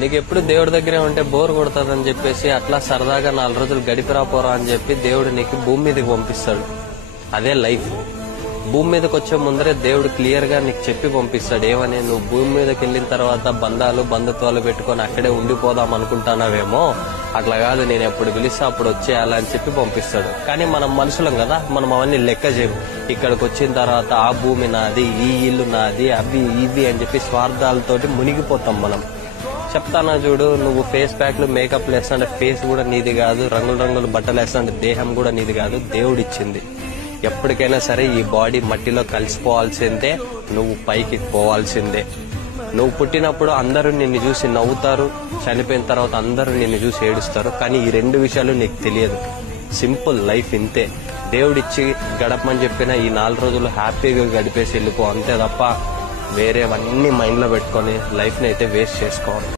నీకు ఎప్పుడు దేవుడి దగ్గరే ఉంటే బోర్ కొడుతుందని చెప్పేసి అట్లా సరదాగా 4 రోజులు గడిపిరా పోరా అని చెప్పి దేవుడు నీకు భూమి మీదకి పంపిస్తాడు. అదే లైఫ్. భూమి మీదకి వచ్చే ముందరే దేవుడు క్లియర్ గా నీకు చెప్పి పంపిస్తాడు. ఏమని, నువ్వు భూమి మీదకి వెళ్ళిన తర్వాత బంధుత్వాలు పెట్టుకొని అక్కడే ఉండిపోదాం అనుకుంటున్నావేమో, అట్లా కాదు, నేను ఎప్పుడు పిలిస్తే అప్పుడు వచ్చేయాలని చెప్పి పంపిస్తాడు. కానీ మనం మనుషులం కదా, మనం అవన్నీ లెక్క చేయము. ఇక్కడికి వచ్చిన తర్వాత ఆ భూమి నాది, ఈ ఇల్లు నాది, అవి ఇవి అని చెప్పి స్వార్థాలతోటి మునిగిపోతాం మనం. చెప్తానా చూడు, నువ్వు ఫేస్ ప్యాక్లు మేకప్లు వేస్తుంటే ఫేస్ కూడా నీది కాదు, రంగుల బట్టలు వేస్తుంటే దేహం కూడా నీది కాదు, దేవుడిచ్చింది. ఎప్పటికైనా సరే ఈ బాడీ మట్టిలో కలిసిపోవాల్సిందే, నువ్వు పైకి పోవాల్సిందే. నువ్వు పుట్టినప్పుడు అందరూ నిన్ను చూసి నవ్వుతారు, చనిపోయిన తర్వాత అందరూ నిన్ను చూసి ఏడుస్తారు. కానీ ఈ 2 విషయాలు నీకు తెలియదు. సింపుల్ లైఫ్ ఇంతే. దేవుడిచ్చి గడపమని చెప్పిన ఈ 4 రోజులు హ్యాపీగా గడిపేసి వెళ్ళిపో, అంతే తప్ప వేరేవన్నీ మైండ్ లో పెట్టుకొని లైఫ్ ని అయితే వేస్ట్ చేసుకోవాలి.